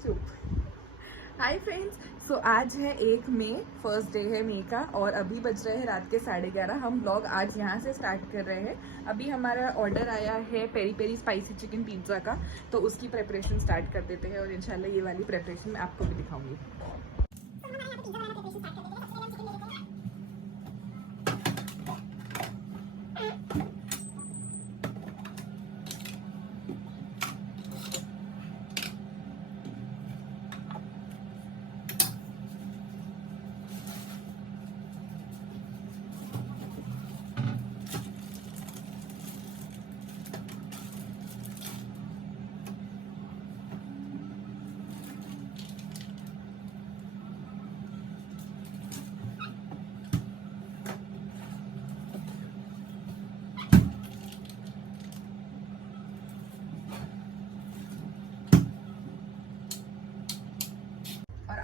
Hi friends, सो आज है 1 मई, first day है मई का और अभी बज रहे हैं रात के 11:30। हम व्लॉग आज यहाँ से स्टार्ट कर रहे हैं। अभी हमारा ऑर्डर आया है peri peri spicy chicken pizza का, तो उसकी प्रेपरेशन स्टार्ट कर देते हैं और इंशाल्लाह ये वाली प्रेपरेशन मैं आपको भी दिखाऊंगी।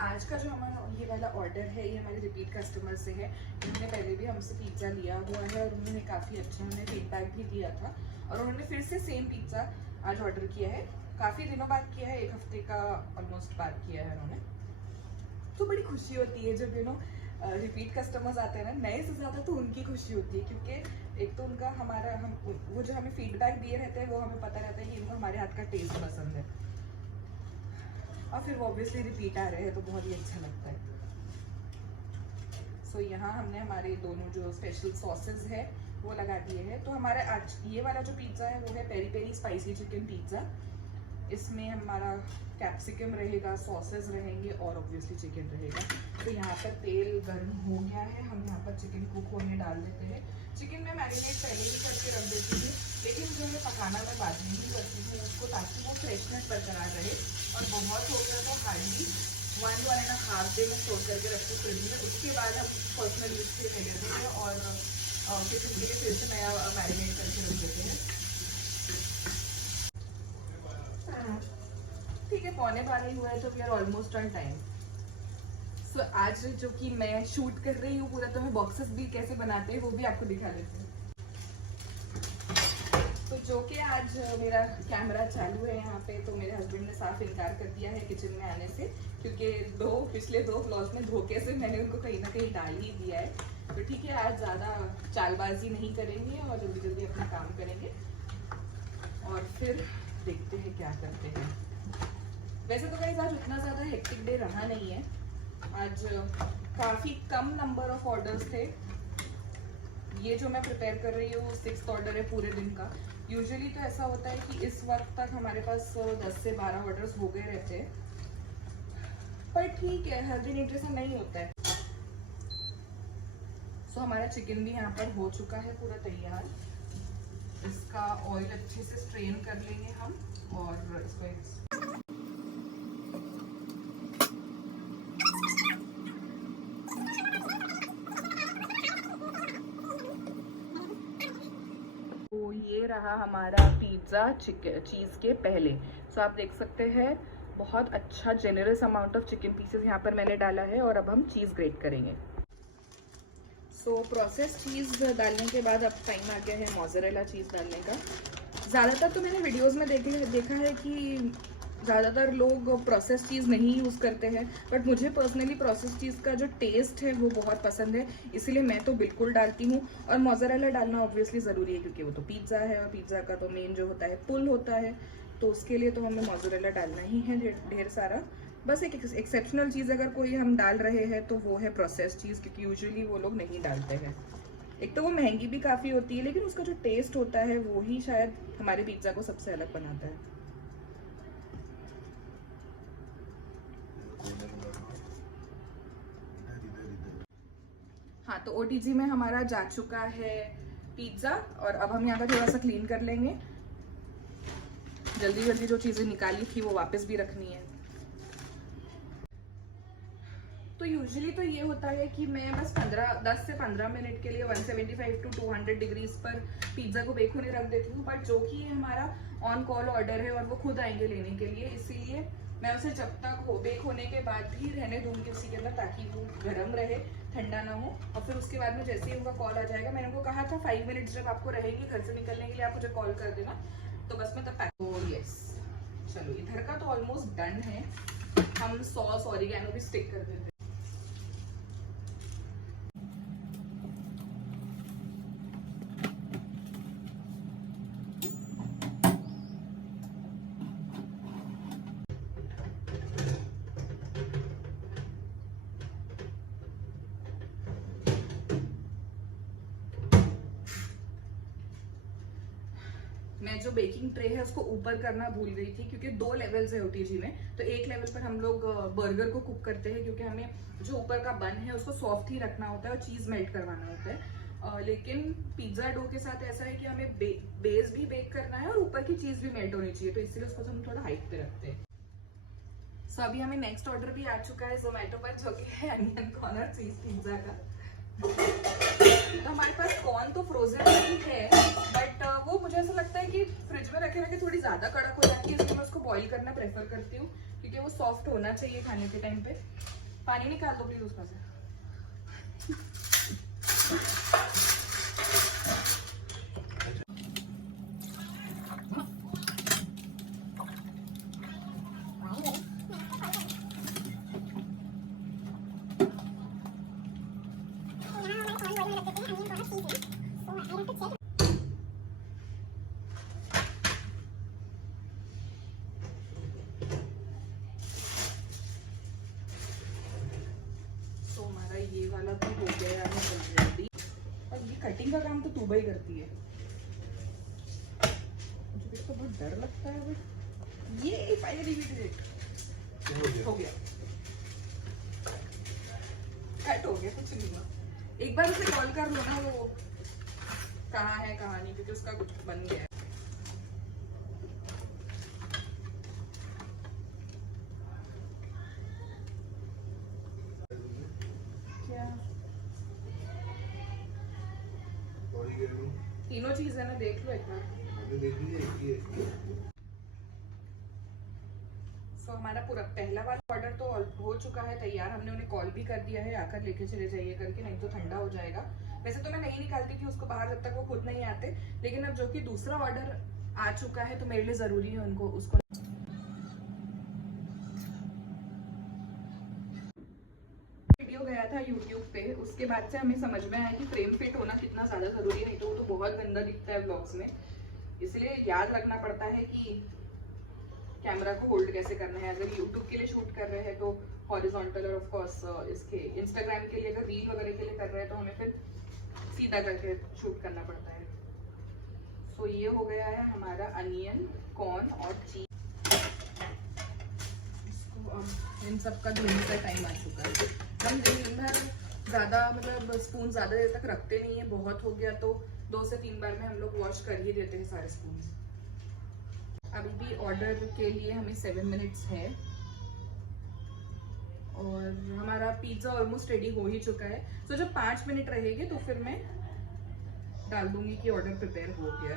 आज का जो हमारा ये वाला ऑर्डर है ये हमारे रिपीट कस्टमर से है। उन्होंने पहले भी हमसे पिज़्ज़ा लिया हुआ है और उन्होंने काफ़ी अच्छा हमें फीडबैक भी दिया था और उन्होंने फिर से सेम पिज़्ज़ा आज ऑर्डर किया है। काफ़ी दिनों बाद किया है, 1 हफ्ते का ऑलमोस्ट बाद किया है उन्होंने। तो बड़ी खुशी होती है जब रिपीट कस्टमर्स आते हैं ना, नए से ज़्यादा तो उनकी खुशी होती है, क्योंकि एक तो उनका वो जो हमें फीडबैक दिए रहते हैं वो हमें पता रहता है कि इनको हमारे हाथ का टेस्ट पसंद है और फिर वो ऑब्वियसली रिपीट आ रहे हैं तो बहुत ही अच्छा लगता है। सो यहाँ हमने हमारे दोनों जो स्पेशल सॉसेस है वो लगा दिए हैं। तो हमारा आज ये वाला जो पिज़्ज़ा है वो है peri peri spicy chicken pizza. इसमें हमारा कैप्सिकम रहेगा, सॉसेस रहेंगे और ऑब्वियसली चिकन रहेगा। तो यहाँ पर तेल गर्म हो गया है, हम यहाँ पर चिकन कुक होने डाल देते हैं। चिकन में मैरिनेट पहले ही करके रख देती हूँ, लेकिन जो है पकाना मैं बाद में ही करती हूँ उसको, ताकि वो फ्रेशनेस बरकरार रहे। और बहुत हो गया तो हार्डली 1-1.5 डे में स्टोर करके रखती हूँ फ्रिज में। उसके बाद हम पर्सनल यूज के ले लेते हैं और किचन के लिए फिर से नया मैरिनेट करके रख देते हैं। ठीक है, 11:15 हुआ है तो we are almost on time. So आज जो कि मैं शूट कर रही हूँ पूरा, तो मैं बॉक्सेस भी कैसे बनाते हैं वो भी आपको दिखा देते हैं। तो जो कि आज मेरा कैमरा चालू है यहाँ पे, तो मेरे हस्बैंड ने साफ इनकार कर दिया है किचन में आने से, क्योंकि पिछले दो व्लॉग्स में धोखे से मैंने उनको कहीं ना कहीं डाल ही दिया है। तो ठीक है, आज ज़्यादा चालबाजी नहीं करेंगे और जल्दी जल्दी अपना काम करेंगे और फिर देखते हैं क्या करते हैं। वैसे तो गाइस आज उतना ज़्यादा हेक्टिक डे रहा नहीं है। आज काफ़ी कम नंबर ऑफ ऑर्डर्स थे। ये जो मैं प्रिपेयर कर रही हूँ 6th ऑर्डर है पूरे दिन का। यूजुअली तो ऐसा होता है कि इस वक्त तक हमारे पास 10 से 12 ऑर्डर्स हो गए रहते हैं, पर ठीक है, हर दिन ऐसा नहीं होता है। सो हमारा चिकन भी यहाँ पर हो चुका है पूरा तैयार। इसका ऑयल अच्छे से स्ट्रेन कर लेंगे हम और इसको ये रहा हमारा पिज़्ज़ा चीज़ के पहले। सो आप देख सकते हैं बहुत अच्छा generous amount of chicken pieces यहाँ पर मैंने डाला है और अब हम चीज़ ग्रेट करेंगे। सो प्रोसेस चीज़ डालने के बाद अब टाइम आ गया है मोज़रेला चीज़ डालने का। ज़्यादातर तो मैंने वीडियोस में देखा है कि ज़्यादातर लोग प्रोसेस चीज़ नहीं यूज़ करते हैं, बट मुझे पर्सनली प्रोसेस चीज़ का जो टेस्ट है वो बहुत पसंद है, इसलिए मैं तो बिल्कुल डालती हूँ। और मोज़रेला डालना ऑब्वियसली ज़रूरी है, क्योंकि वो तो पिज़्ज़ा है और पिज़्ज़ा का तो मेन जो होता है पुल होता है, तो उसके लिए तो हमें मोज़रेला डालना ही है ढेर सारा। बस एक एक्सेप्शनल चीज़ अगर कोई हम डाल रहे हैं तो वो है प्रोसेस चीज़, क्योंकि यूजुअली वो लोग नहीं डालते हैं। एक तो वो महंगी भी काफ़ी होती है, लेकिन उसका जो टेस्ट होता है वो ही शायद हमारे पिज़्ज़ा को सबसे अलग बनाता है। हाँ, तो ओटीजी में हमारा जा चुका है पिज़्ज़ा और अब हम यहाँ का थोड़ा सा क्लीन कर लेंगे। जल्दी जल्दी जो चीज़ें निकाली थी वो वापस भी रखनी है। तो यूजुअली तो ये होता है कि मैं बस 10 से 15 मिनट के लिए 175 to 200 डिग्रीज पर पिज़्ज़ा को बेक होने रख देती हूँ, बट जो कि हमारा ऑन कॉल ऑर्डर है और वो खुद आएंगे लेने के लिए, इसीलिए मैं उसे जब तक बेक होने के बाद भी रहने दूंगी उसी के अंदर, ताकि वो गर्म रहे, ठंडा ना हो। और फिर उसके बाद में जैसे ही उनका कॉल आ जाएगा, मैंने उनको कहा था 5 मिनट्स जब आपको रहेंगे घर से निकलने के लिए आप मुझे कॉल कर देना, तो बस मैं तब पैक। यस, चलो इधर का तो ऑलमोस्ट डन है। हम सॉस ऑरिगेनो भी स्टिक कर देते हैं। मैं जो बेकिंग ट्रे है उसको ऊपर करना भूल गई थी, क्योंकि 2 लेवल्स है ओटीजी में। तो एक लेवल पर हम लोग बर्गर को कुक करते हैं, क्योंकि हमें जो ऊपर का बन है उसको सॉफ्ट ही रखना होता है और चीज मेल्ट करवाना होता है। लेकिन पिज्जा डो के साथ ऐसा है कि हमें बेस भी बेक करना है और ऊपर की चीज भी मेल्ट होनी चाहिए, तो इसलिए उसको हम थोड़ा हाइट पे रखते हैं। सो अभी हमें नेक्स्ट ऑर्डर भी आ चुका है जोमेटो पर, जो कि है अनियन कॉर्न और चीज पिज्जा का। तो हमारे पास कॉर्न तो फ्रोजन ही है, बट वो मुझे ऐसा लगता है कि फ्रिज में रखे रखे थोड़ी ज्यादा कड़क हो जाती है, इसलिए मैं उसको बॉईल करना प्रेफर करती हूँ, क्योंकि वो सॉफ्ट होना चाहिए खाने के टाइम पे। पानी निकाल दो प्लीज उसमें से। ये वाला तो हो गया है जल्दी, और ये कटिंग का काम तो तू ही करती है, मुझे तो बहुत डर लगता है। ये फाइनली हो गया, कट हो गया, कुछ नहीं हुआ। एक बार उसे कॉल कर लो ना, वो कहाँ है कहाँ नहीं, क्योंकि उसका कुछ बन गया है। तीनों चीज है ना, देख लो एक बार। सो हमारा पूरा पहला वाला ऑर्डर तो हो चुका है तैयार, हमने उन्हें कॉल भी कर दिया है आकर लेके चले जाइए करके, नहीं तो ठंडा हो जाएगा। वैसे तो मैं नहीं निकालती थी उसको बाहर जब तक वो खुद नहीं आते, लेकिन अब जो कि दूसरा ऑर्डर आ चुका है तो मेरे लिए जरूरी है उनको उसको। वीडियो गया था यूट्यूब पे, उसके बाद से हमें समझ में आया कि फ्रेम फिट होना कितना ज्यादा जरूरी है, नहीं तो वो तो बहुत गंदा दिखता है व्लॉग्स में। इसलिए याद रखना पड़ता है कि कैमरा को होल्ड कैसे करना है। अगर यूट्यूब के लिए शूट कर रहे हैं तो हॉरिजॉन्टल, और ऑफ कोर्स इसके इंस्टाग्राम के लिए अगर रील वगैरह के लिए कर रहे हैं तो हमें फिर सीधा करके शूट करना पड़ता है। सो ये हो गया है हमारा अनियन, कॉर्न और चीज। इन सब का धोने का टाइम आ चुका है। हम दिन भर ज़्यादा मतलब स्पून ज़्यादा देर तक रखते नहीं है, बहुत हो गया तो 2 से 3 बार में हम लोग वॉश कर ही देते हैं सारे स्पून। अभी भी ऑर्डर के लिए हमें 7 मिनट्स है और हमारा पिज्ज़ा ऑलमोस्ट रेडी हो ही चुका है। तो जब 5 मिनट रहेंगे तो फिर मैं डाल दूंगी कि ऑर्डर प्रिपेयर हो गया।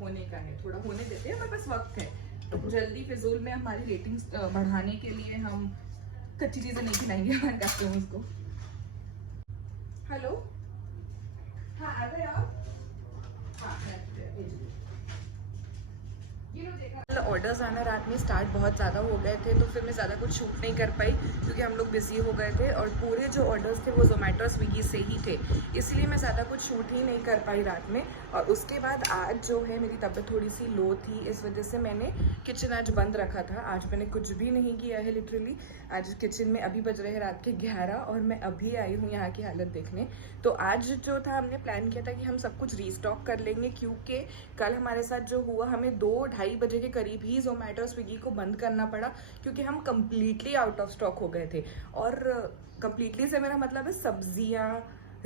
होने का है, थोड़ा होने देते हैं, हमारे पास वक्त है। जल्दी फिजूल में हमारी रेटिंग्स बढ़ाने के लिए हम कच्ची चीजें नहीं खिलाएंगे हमारे कस्टमर्स को। हेलो, हाँ आ गए आप? हाँ ऑर्डर्स आना रात में स्टार्ट बहुत ज़्यादा हो गए थे, तो फिर मैं ज़्यादा कुछ शूट नहीं कर पाई क्योंकि हम लोग बिजी हो गए थे और पूरे जो ऑर्डर्स थे वो जोमेटो स्विगी से ही थे, इसलिए मैं ज़्यादा कुछ शूट ही नहीं कर पाई रात में। और उसके बाद आज जो है मेरी तबीयत थोड़ी सी लो थी, इस वजह से मैंने किचन आज बंद रखा था। आज मैंने कुछ भी नहीं किया है लिटरली। आज किचन में अभी बज रहे हैं रात के 11 और मैं अभी आई हूँ यहाँ की हालत देखने। तो आज जो था हमने प्लान किया था कि हम सब कुछ रीस्टॉक कर लेंगे, क्योंकि कल हमारे साथ जो हुआ हमें 2-2:30 बजे के करीब ही जोमेटो स्विगी को बंद करना पड़ा, क्योंकि हम कम्प्लीटली आउट ऑफ स्टॉक हो गए थे। और कम्प्लीटली से मेरा मतलब है सब्जियाँ,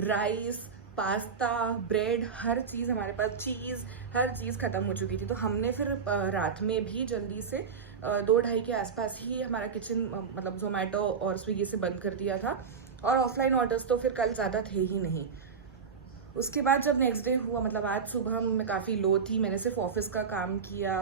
राइस, पास्ता, ब्रेड, हर चीज़ हमारे पास, चीज़, हर चीज़ ख़त्म हो चुकी थी। तो हमने फिर रात में भी जल्दी से 2-2:30 के आसपास ही हमारा किचन मतलब जोमेटो और स्विगी से बंद कर दिया था। और ऑफलाइन ऑर्डर्स तो फिर कल ज़्यादा थे ही नहीं। उसके बाद जब नेक्स्ट डे हुआ, मतलब आज सुबह मैं काफ़ी लो थी, मैंने सिर्फ ऑफिस का काम किया,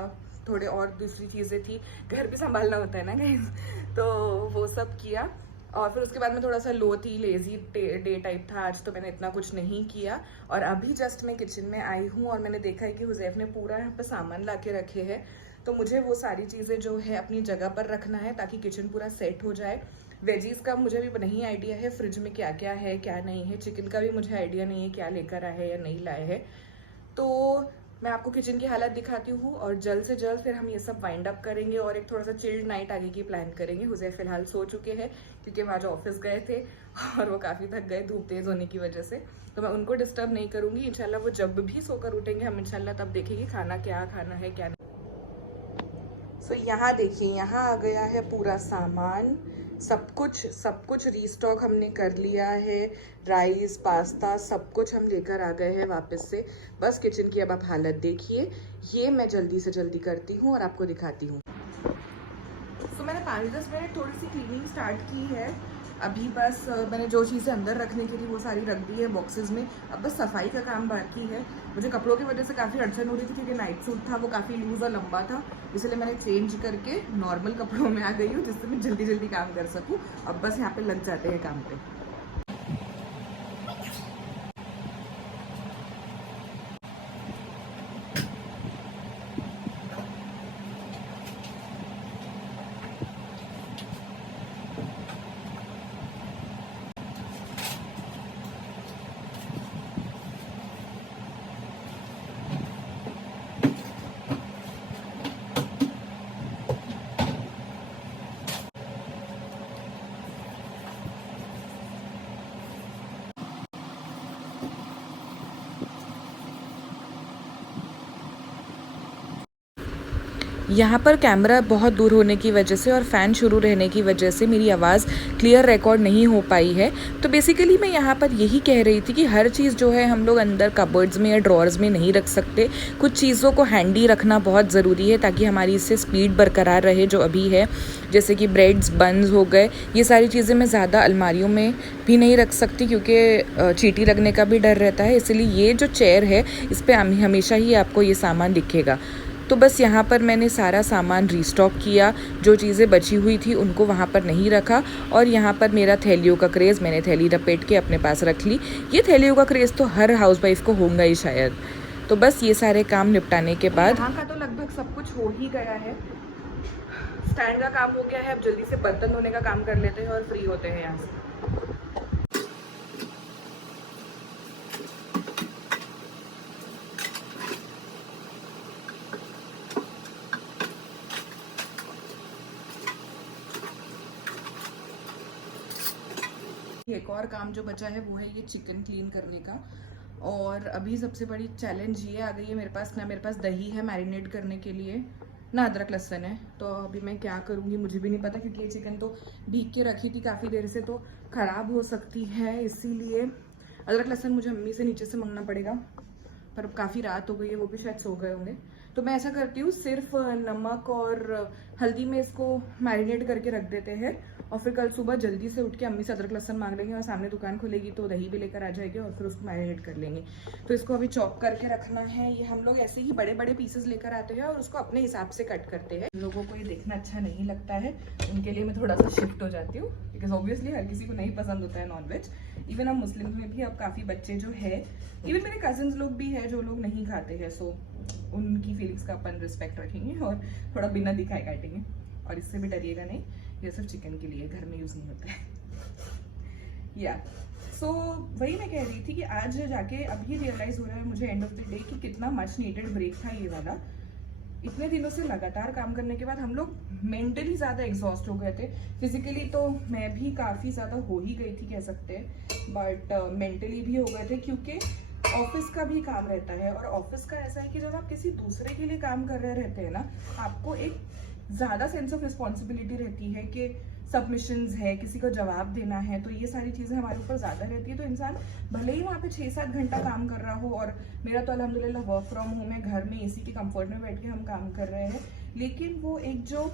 थोड़े और दूसरी चीज़ें थी, घर भी संभालना होता है ना गाइस, तो वो सब किया। और फिर उसके बाद मैं थोड़ा सा लो थी, लेजी डे टाइप था आज, तो मैंने इतना कुछ नहीं किया। और अभी जस्ट मैं किचन में आई हूँ और मैंने देखा है कि हुज़ैफ ने पूरा यहाँ पे सामान ला के रखे हैं। तो मुझे वो सारी चीज़ें जो है अपनी जगह पर रखना है ताकि किचन पूरा सेट हो जाए। वेजीज का मुझे भी नहीं आइडिया है फ्रिज में क्या क्या है क्या नहीं है। चिकन का भी मुझे आइडिया नहीं है क्या लेकर आए हैं या नहीं लाए हैं। तो मैं आपको किचन की हालत दिखाती हूँ और जल्द से जल्द फिर हम ये सब वाइंड अप करेंगे और एक थोड़ा सा चिल्ड नाइट आगे की प्लान करेंगे। हुज़ैफ फिलहाल सो चुके हैं क्योंकि वो आज ऑफिस गए थे और वो काफ़ी थक गए धूप तेज़ होने की वजह से। तो मैं उनको डिस्टर्ब नहीं करूँगी। इंशाल्लाह वो जब भी सोकर उठेंगे हम इंशाल्लाह तब देखेंगे खाना क्या खाना है क्या नहीं। सो यहाँ देखिए, यहाँ आ गया है पूरा सामान, सब कुछ रीस्टॉक हमने कर लिया है। राइस पास्ता सब कुछ हम लेकर आ गए हैं वापस से। बस किचन की अब आप हालत देखिए। ये मैं जल्दी से जल्दी करती हूँ और आपको दिखाती हूँ। तो मैंने 5-10 मिनट थोड़ी सी क्लीनिंग स्टार्ट की है। अभी बस मैंने जो चीज़ें अंदर रखने के लिए वो सारी रख दी है बॉक्सेस में। अब बस सफाई का काम बाकी है। मुझे कपड़ों की वजह से काफ़ी अड़चन हो रही थी क्योंकि नाइट सूट था वो काफ़ी लूज़ और लंबा था, इसलिए मैंने चेंज करके नॉर्मल कपड़ों में आ गई हूँ जिससे मैं जल्दी जल्दी काम कर सकूँ। अब बस यहाँ पे लग जाते हैं काम पे। यहाँ पर कैमरा बहुत दूर होने की वजह से और फ़ैन शुरू रहने की वजह से मेरी आवाज़ क्लियर रिकॉर्ड नहीं हो पाई है। तो बेसिकली मैं यहाँ पर यही कह रही थी कि हर चीज़ जो है हम लोग अंदर कबर्ड्स में या ड्रॉर्स में नहीं रख सकते। कुछ चीज़ों को हैंडी रखना बहुत ज़रूरी है ताकि हमारी इससे स्पीड बरकरार रहे जो अभी है। जैसे कि ब्रेड्स बन्स हो गए, ये सारी चीज़ें मैं ज़्यादा अलमारियों में भी नहीं रख सकती क्योंकि चींटी लगने का भी डर रहता है। इसलिए ये जो चेयर है इस पर हमेशा ही आपको ये सामान दिखेगा। तो बस यहाँ पर मैंने सारा सामान रीस्टॉक किया, जो चीज़ें बची हुई थी उनको वहाँ पर नहीं रखा। और यहाँ पर मेरा थैलियों का क्रेज़, मैंने थैली लपेट के अपने पास रख ली। ये थैलियों का क्रेज़ तो हर हाउसवाइफ को होगा ही शायद। तो बस ये सारे काम निपटाने के बाद यहाँ का तो लगभग सब कुछ हो ही गया है। स्टैंड का काम हो गया है, अब जल्दी से बर्तन धोने का काम कर लेते हैं और फ्री होते हैं यहाँ से। एक और काम जो बचा है वो है ये चिकन क्लीन करने का। और अभी सबसे बड़ी चैलेंज ये आ गई है मेरे पास, ना मेरे पास दही है मैरिनेट करने के लिए, ना अदरक लहसुन है। तो अभी मैं क्या करूँगी मुझे भी नहीं पता क्योंकि ये चिकन तो भीग के रखी थी काफ़ी देर से, तो ख़राब हो सकती है। इसीलिए अदरक लहसुन मुझे अम्मी से नीचे से मंगना पड़ेगा, पर अब काफ़ी रात हो गई है, वो भी शायद सो गए होंगे। तो मैं ऐसा करती हूँ, सिर्फ नमक और हल्दी में इसको मैरिनेट करके रख देते हैं और फिर कल सुबह जल्दी से उठ के अम्मी से अदरक लहसुन मांग लेंगे और सामने दुकान खुलेगी तो दही भी लेकर आ जाएगी और फिर उसको मैरिनेट कर लेंगे। तो इसको अभी चॉप करके रखना है। ये हम लोग ऐसे ही बड़े बड़े पीसेस लेकर आते हैं और उसको अपने हिसाब से कट करते हैं। लोगों को ये देखना अच्छा नहीं लगता है, उनके लिए मैं थोड़ा सा शिफ्ट हो जाती हूँ बिकॉज ऑब्वियसली हर किसी को नहीं पसंद होता है नॉनवेज। इवन हम मुस्लिम में भी अब काफ़ी बच्चे जो है, इवन मेरे कजिन्स लोग भी है जो लोग नहीं खाते हैं। सो उनकी फीलिंग्स का अपन रिस्पेक्ट रखेंगे और थोड़ा बिना दिखाए काटेंगे। और इससे भी डरिएगा नहीं, ये सिर्फ चिकन के लिए, घर में यूज़ नहीं होता है। या सो वही मैं कह रही थी कि आज जाके अभी रियलाइज़ हो रहा है मुझे एंड ऑफ द डे कि कितना मच नीडेड ब्रेक था ये वाला। इतने दिनों से लगातार काम करने के बाद हम लोग मेंटली ज़्यादा एग्जॉस्ट हो गए थे। फिजिकली तो मैं भी काफ़ी ज़्यादा हो ही गई थी कह सकते हैं, बट मेंटली भी हो गए थे क्योंकि ऑफिस का भी काम रहता है। और ऑफिस का ऐसा है कि जब आप किसी दूसरे के लिए काम कर रहे रहते हैं ना, आपको एक ज़्यादा सेंस ऑफ रिस्पॉन्सिबिलिटी रहती है कि सबमिशंस है, किसी को जवाब देना है, तो ये सारी चीज़ें हमारे ऊपर ज़्यादा रहती है। तो इंसान भले ही वहाँ पे 6-7 घंटा काम कर रहा हो, और मेरा तो अल्हम्दुलिल्लाह वर्क फ्रॉम होम है, घर में एसी के कंफर्ट में बैठ के हम काम कर रहे हैं, लेकिन वो एक जो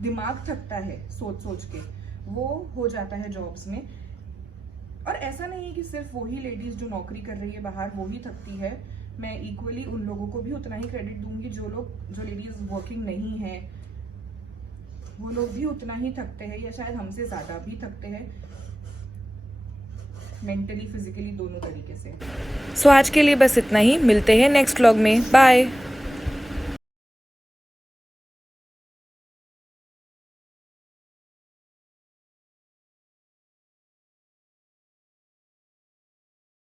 दिमाग थकता है सोच सोच के, वो हो जाता है जॉब्स में। और ऐसा नहीं है कि सिर्फ वही लेडीज़ जो नौकरी कर रही है बाहर वो ही थकती है। मैं इक्वली उन लोगों को भी उतना ही क्रेडिट दूंगी जो लेडीज़ वर्किंग नहीं है, वो लोग भी उतना ही थकते हैं या शायद हमसे ज़्यादा भी थकते हैं, मेंटली फिजिकली दोनों तरीके से। सो आज के लिए बस इतना ही, मिलते हैं नेक्स्ट व्लॉग में, बाय।